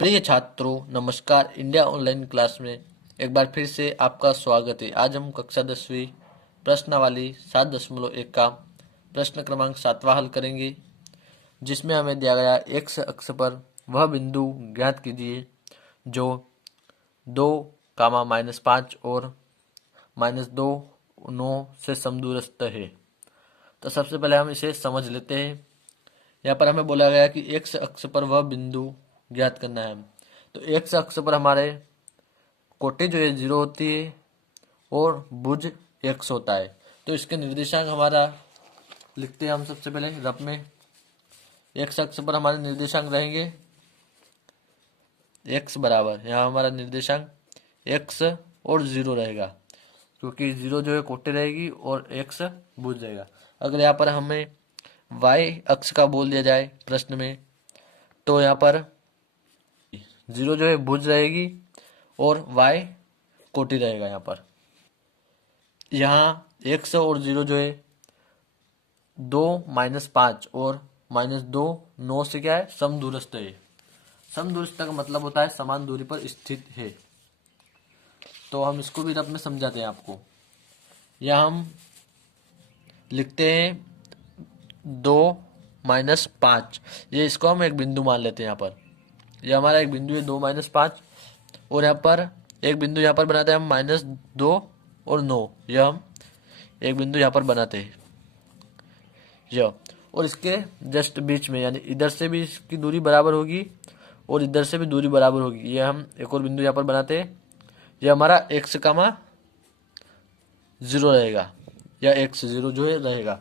प्रिय छात्रों, नमस्कार। इंडिया ऑनलाइन क्लास में एक बार फिर से आपका स्वागत है। आज हम कक्षा 10वीं प्रश्नावली 7.1 का प्रश्न क्रमांक 7वां हल करेंगे, जिसमें हमें दिया गया एक्स अक्ष पर वह बिंदु ज्ञात कीजिए जो 2, -5 और -2, 9 से समदूरस्थ है। तो सबसे पहले हम इसे समझ लेते हैं। यहाँ पर हमें बोला गया कि एक्स अक्ष पर वह बिंदु ज्ञात करना है। तो एक्स अक्ष पर हमारे कोटि जो है 0 होती है और भुज एक्स होता है। तो इसके निर्देशांक हमारा लिखते हैं हम सबसे पहले रफ में। एक्स अक्ष पर हमारे निर्देशांक रहेंगे एक्स बराबर, यहाँ हमारा निर्देशांक एक्स और 0 रहेगा, क्योंकि 0 जो है कोटि रहेगी और एक्स भुज रहेगा। अगर यहाँ पर हमें वाई अक्ष का बोल दिया जाए प्रश्न में, तो यहाँ पर 0 जो है भुज रहेगी और वाई कोटि रहेगा। यहाँ एक्स और 0 जो है 2, -5 और -2, 9 से क्या है, समदूरस्थ है। समदूरस्थ का मतलब होता है समान दूरी पर स्थित है। तो हम इसको भी रब में समझाते हैं आपको। यहाँ हम लिखते हैं 2, -5, ये इसको हम एक बिंदु मान लेते हैं। यहाँ पर यह हमारा एक बिंदु है 2, -5, और यहाँ पर एक बिंदु यहाँ पर बनाते हैं हम -2 और 9, यह हम एक बिंदु यहाँ पर बनाते हैं यह। और इसके जस्ट बीच में, यानी इधर से भी इसकी दूरी बराबर होगी और इधर से भी दूरी बराबर होगी, यह हम एक और बिंदु यहाँ पर बनाते हैं। यह हमारा x, 0 रहेगा, या x 0 जो है रहेगा।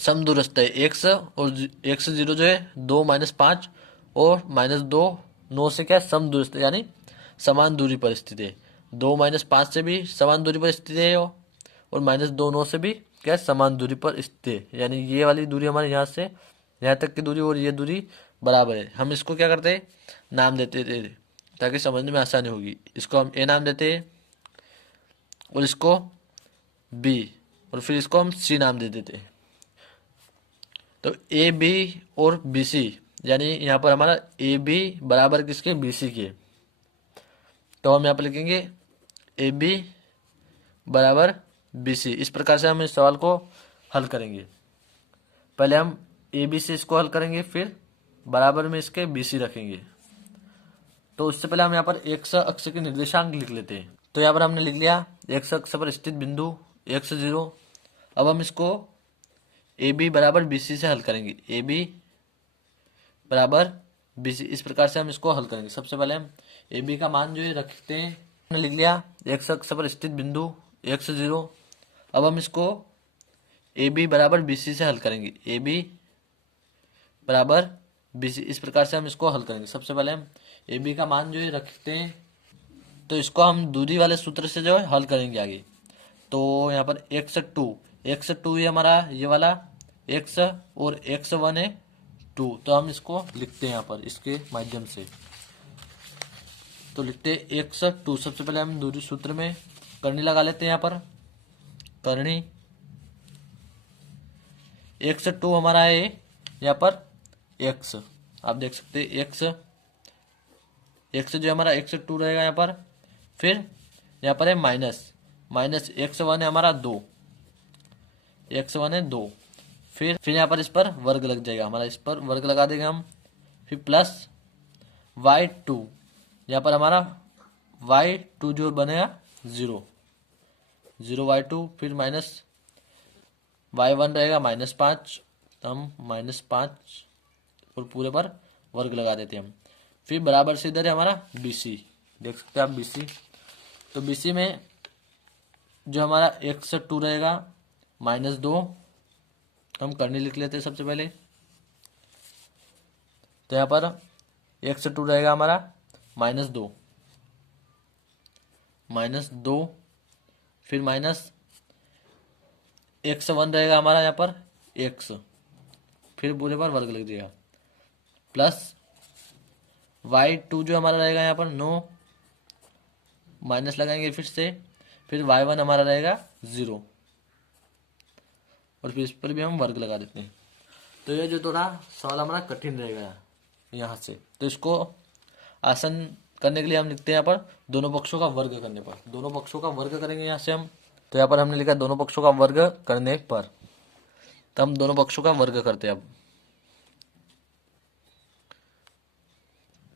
समदूरस्थ है x और x 0 जो है 2, -5 और -2, 9 से क्या है, समदूरस्थ, यानी समान दूरी पर स्थित है। 2, -5 से भी समान दूरी पर स्थित है और -2, 9 से भी क्या है, समान दूरी पर स्थित है। यानी ये वाली दूरी हमारे यहाँ से यहाँ तक की दूरी और ये दूरी बराबर है। हम इसको क्या करते हैं, नाम देते थे ताकि समझने में आसानी होगी। इसको हम ए नाम देते हैं और इसको बी, और फिर इसको हम सी नाम दे देते हैं। तो ए बी और बी सी, यानी यहाँ पर हमारा ए बी बराबर किसके, बी सी के। तो हम यहाँ पर लिखेंगे ए बी बराबर बी सी। इस प्रकार से हम इस सवाल को हल करेंगे। पहले हम ए बी से इसको हल करेंगे, फिर बराबर में इसके बी सी रखेंगे। तो उससे पहले हम यहाँ पर एक्स अक्ष के निर्देशांक लिख लेते हैं। तो यहाँ पर हमने लिख लिया एक्स अक्ष पर स्थित बिंदु एक्स 0। अब हम इसको ए बी बराबर बी सी से हल करेंगे। ए बी बराबर बी सी, इस प्रकार से हम इसको हल करेंगे। सबसे पहले हम ए बी का मान जो है रखते हैं। हमने लिख लिया एक्स अक्ष पर स्थित बिंदु एक्स 0। अब हम इसको ए बी बराबर बी सी से हल करेंगे। ए बी बराबर बी सी, इस प्रकार से हम इसको हल करेंगे। सबसे पहले हम ए बी का मान जो है रखते हैं, तो इसको हम दूरी वाले सूत्र से जो है हल करेंगे आगे। तो यहाँ पर x2 है हमारा ये वाला x, और x1 है 2। तो हम इसको लिखते हैं यहाँ पर इसके माध्यम से। तो लिखते हैं x2। सबसे पहले हम दूरी सूत्र में करनी लगा लेते हैं। यहाँ पर करनी x2 हमारा है यहाँ पर x, आप देख सकते हैं x जो हमारा x2 रहेगा यहाँ पर। फिर यहाँ पर है माइनस x1 है हमारा 2, x1 है 2। फिर यहाँ पर इस पर वर्ग लग जाएगा हमारा, इस पर वर्ग लगा देंगे हम। फिर प्लस y2, यहाँ पर हमारा y2 जो बनेगा 0 y2। फिर माइनस y1 रहेगा -5, हम -5 और पूरे पर वर्ग लगा देते हैं हम। फिर बराबर से इधर है हमारा BC, देख सकते हैं आप BC। तो BC में जो हमारा x2 रहेगा -2, हम करनी लिख लेते हैं सबसे पहले। तो यहाँ पर x2 रहेगा हमारा -2, फिर माइनस x1 रहेगा हमारा यहाँ पर x, फिर पूरे पर वर्ग लग जाएगा। प्लस y2 जो हमारा रहेगा यहाँ पर 9, माइनस लगाएंगे फिर से। फिर y1 हमारा रहेगा 0, और फिर इस पर भी हम वर्ग लगा देते हैं। तो ये जो थोड़ा सवाल हमारा कठिन रहेगा, यहाँ से। तो इसको आसान करने के लिए हम लिखते हैं यहाँ पर दोनों पक्षों का वर्ग करने पर। दोनों पक्षों का वर्ग करेंगे यहाँ से हम। तो यहाँ पर हमने लिखा दोनों पक्षों का वर्ग करने पर। तो हम दोनों पक्षों का वर्ग करते हैं अब।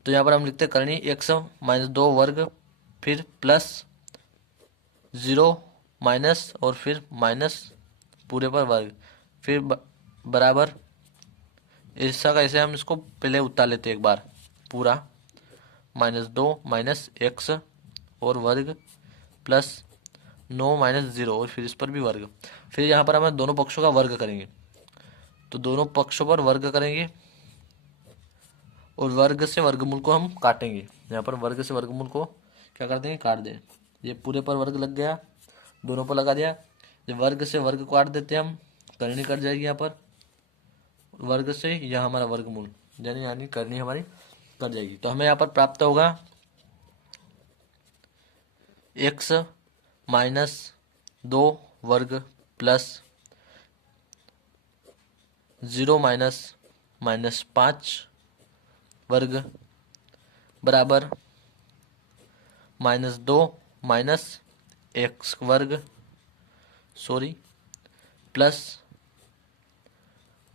तो यहाँ पर हम लिखते हैं करनी एक्स माइनस 2 वर्ग, फिर प्लस 0 माइनस और फिर माइनस पूरे पर वर्ग, फिर बराबर ऐसा कैसे हम इसको पहले उतार लेते हैं एक बार पूरा, -2 माइनस एक्स और वर्ग प्लस 9 माइनस 0 और फिर इस पर भी वर्ग। फिर यहाँ पर हम दोनों पक्षों का वर्ग करेंगे। तो दोनों पक्षों पर वर्ग करेंगे और वर्ग से वर्गमूल को हम काटेंगे। यहाँ पर वर्ग से वर्गमूल को क्या कर देंगे, काट दें। ये पूरे पर वर्ग लग गया, दोनों पर लगा दिया। जब वर्ग से वर्ग को काट देते हैं हम, करनी कट जाएगी यहाँ पर वर्ग से, यह हमारा वर्गमूल यानी करनी हमारी कट जाएगी। तो हमें यहाँ पर प्राप्त होगा एक्स माइनस 2 वर्ग प्लस 0 माइनस 5 वर्ग बराबर -2 माइनस एक्स वर्ग प्लस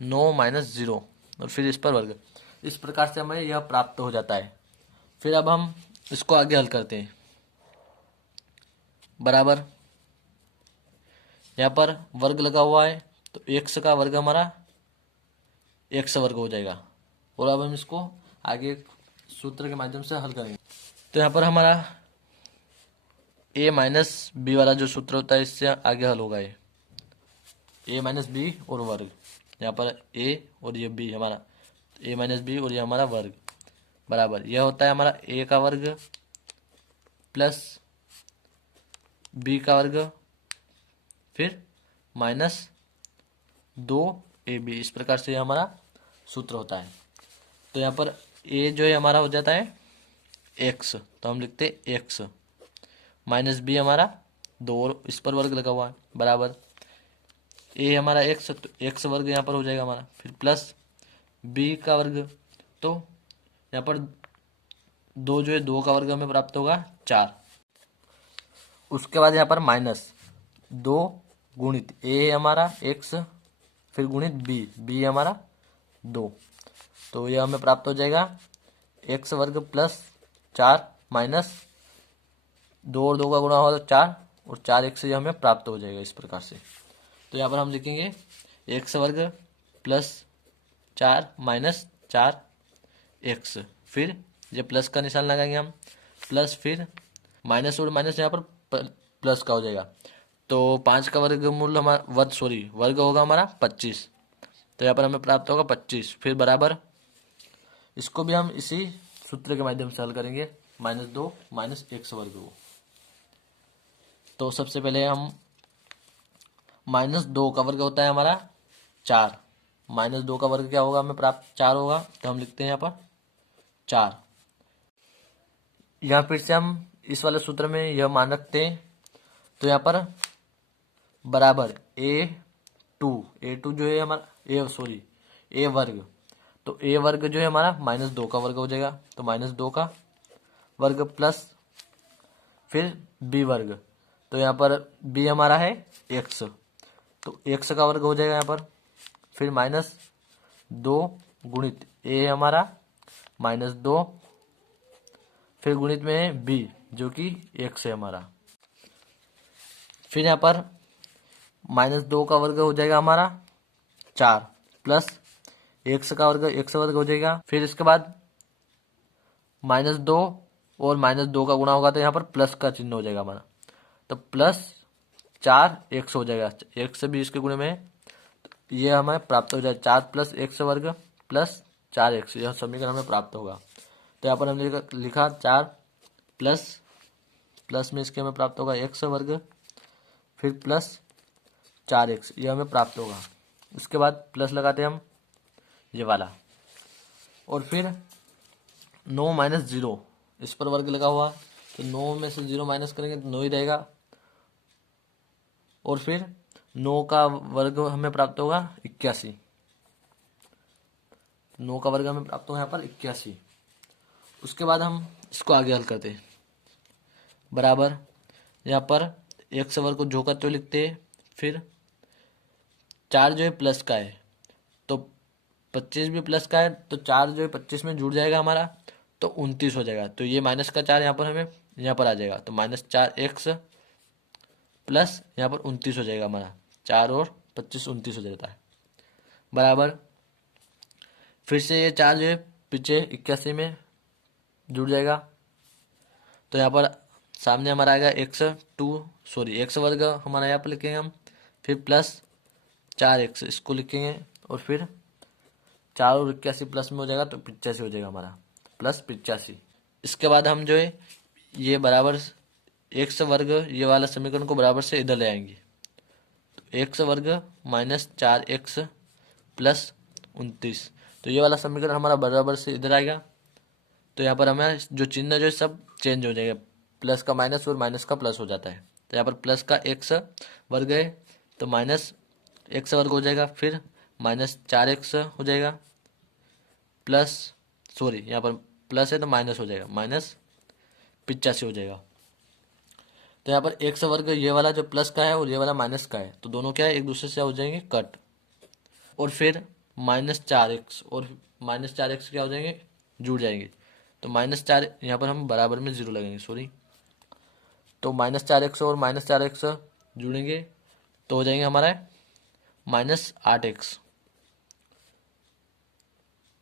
9 माइनस 0 और फिर इस पर वर्ग। इस प्रकार से हमें यह प्राप्त हो जाता है। फिर अब हम इसको आगे हल करते हैं। बराबर यहाँ पर वर्ग लगा हुआ है, तो एक्स का वर्ग हमारा एक्स वर्ग हो जाएगा। और अब हम इसको आगे सूत्र के माध्यम से हल करेंगे। तो यहाँ पर हमारा a माइनस बी वाला जो सूत्र होता है, इससे आगे हल होगा ये a माइनस बी और वर्ग। यहाँ पर a और ये b हमारा a माइनस बी और ये हमारा वर्ग बराबर यह होता है हमारा a का वर्ग प्लस b का वर्ग फिर -2ab। इस प्रकार से यह हमारा सूत्र होता है। तो यहाँ पर a जो है हमारा हो जाता है x, तो हम लिखते हैं x माइनस बी हमारा 2 और इस पर वर्ग लगा हुआ है बराबर a हमारा x, तो x वर्ग यहाँ पर हो जाएगा हमारा, फिर प्लस b का वर्ग, तो यहाँ पर 2 जो है 2 का वर्ग हमें प्राप्त होगा 4। उसके बाद यहाँ पर -2 गुणित a हमारा x फिर गुणित b हमारा 2, तो यह हमें प्राप्त हो जाएगा x वर्ग प्लस 4 माइनस 2 और 2 का गुणा होगा तो 4 और 4x से हमें प्राप्त हो जाएगा इस प्रकार से। तो यहाँ पर हम लिखेंगे x वर्ग प्लस 4 माइनस 4x, फिर ये प्लस का निशान लगाएंगे हम, प्लस फिर माइनस और माइनस यहाँ पर प्लस का हो जाएगा। तो 5 का वर्गमूल हमारा वर्ग होगा हमारा 25, तो यहाँ पर हमें प्राप्त होगा 25। फिर बराबर इसको भी हम इसी सूत्र के माध्यम से हल करेंगे, -2 माइनस एक्स वर्ग को। तो सबसे पहले हम -2 का वर्ग होता है हमारा 4, -2 का वर्ग क्या होगा हमें प्राप्त 4 होगा, तो हम लिखते हैं यहाँ पर 4। यहाँ फिर से हम इस वाले सूत्र में यह मान रखते हैं, तो यहाँ पर बराबर a2 जो है हमारा a वर्ग, तो a वर्ग जो है हमारा -2 का वर्ग हो जाएगा, तो -2 का वर्ग प्लस फिर b वर्ग, तो यहाँ पर b हमारा है x, तो x का वर्ग हो जाएगा यहाँ पर, फिर -2 गुणित a हमारा -2 फिर गुणित में है b जो कि x है हमारा, फिर यहाँ पर -2 का वर्ग हो जाएगा हमारा 4 प्लस x का वर्ग x वर्ग हो जाएगा, फिर इसके बाद -2 और -2 का गुणा होगा तो यहाँ पर प्लस का चिन्ह हो जाएगा हमारा, तो प्लस 4x हो जाएगा, x से भी इसके गुणे में है, तो ये हमें प्राप्त हो जाएगा 4 प्लस x वर्ग प्लस 4x, यह समीकरण हमें प्राप्त होगा। तो यहाँ पर हमने लिखा 4 प्लस में इसके हमें प्राप्त होगा x वर्ग फिर प्लस 4x, यह हमें प्राप्त होगा। उसके बाद प्लस लगाते हैं हम ये वाला, और फिर 9 माइनस 0 इस पर वर्ग लगा हुआ, तो 9 में से 0 माइनस करेंगे तो 9 ही रहेगा, और फिर 9 का वर्ग हमें प्राप्त होगा 81, 9 का वर्ग हमें प्राप्त हुआ यहाँ पर 81। उसके बाद हम इसको आगे हल करते हैं। बराबर यहाँ पर एक्स वर्ग को जो करते हुए लिखते हैं, फिर 4 जो है प्लस का है तो 25 भी प्लस का है, तो 4 जो है 25 में जुड़ जाएगा हमारा, तो 29 हो जाएगा। तो ये माइनस का 4 यहाँ पर हमें यहाँ पर आ जाएगा, तो -4x प्लस यहाँ पर 29 हो जाएगा हमारा। 4 और 25 29 हो जाता है। बराबर फिर से ये 4 जो है पीछे 81 में जुड़ जाएगा, तो यहाँ पर सामने हमारा आएगा एक्स वर्ग हमारा यहाँ पर लिखेंगे हम, फिर प्लस 4x इसको लिखेंगे, और फिर 4 और 81 प्लस में हो जाएगा, तो 85 हो जाएगा हमारा, +85। इसके बाद हम जो है ये बराबर एक्स वर्ग ये वाला समीकरण को बराबर से इधर ले आएंगे, तो एक्स वर्ग -4x प्लस 29, तो ये वाला समीकरण हमारा बराबर से इधर आएगा। तो यहाँ पर हमें जो चिन्ह जो है सब चेंज हो जाएगा, प्लस का माइनस और माइनस का प्लस हो जाता है। तो यहाँ पर प्लस का एक्स वर्ग है तो माइनस एक्स वर्ग हो जाएगा, फिर -4x हो जाएगा, यहाँ पर प्लस है तो माइनस हो जाएगा, -85 हो जाएगा। तो यहाँ पर एक्स वर्ग ये वाला जो प्लस का है और ये वाला माइनस का है, तो दोनों क्या है एक दूसरे से हो जाएंगे कट, और फिर -4x और -4x क्या हो जाएंगे, जुड़ जाएंगे। तो -4 यहाँ पर हम बराबर में 0 लगेंगे, तो -4x और -4x जुड़ेंगे तो हो जाएंगे हमारा -8x,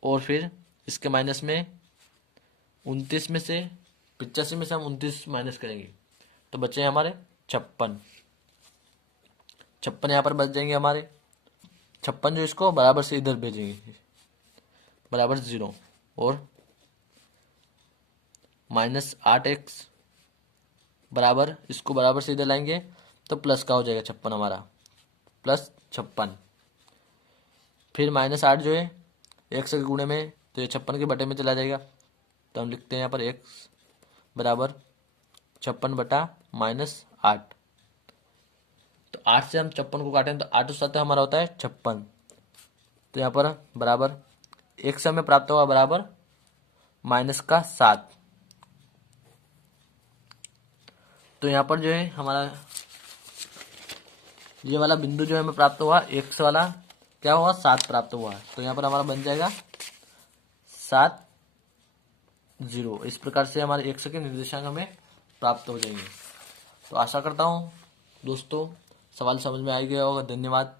और फिर इसके माइनस में 29 में से 85 में से हम 29 माइनस करेंगे, तो बचे हमारे 56 यहाँ पर बच जाएंगे हमारे 56, जो इसको बराबर से इधर भेजेंगे, बराबर 0, और -8x बराबर इसको बराबर से इधर लाएंगे तो प्लस का हो जाएगा 56 हमारा, +56। फिर -8 जो है एक्स के गुणे में, तो ये 56 के बटे में चला जाएगा, तो हम लिखते हैं यहाँ पर x बराबर 56 बटा -8। तो 8 से हम 56 को काटें तो 8 साथ हमारा होता है 56, तो यहाँ पर बराबर x हमें प्राप्त होगा बराबर -7। तो यहाँ पर जो है हमारा ये वाला बिंदु जो हमें प्राप्त हुआ एक्स वाला क्या हुआ 7 प्राप्त हुआ, तो यहाँ पर हमारा बन जाएगा 7 0। इस प्रकार से हमारे एक्स के निर्देशांक हमें प्राप्त हो जाएंगे। तो आशा करता हूँ दोस्तों सवाल समझ में आ गया होगा। धन्यवाद।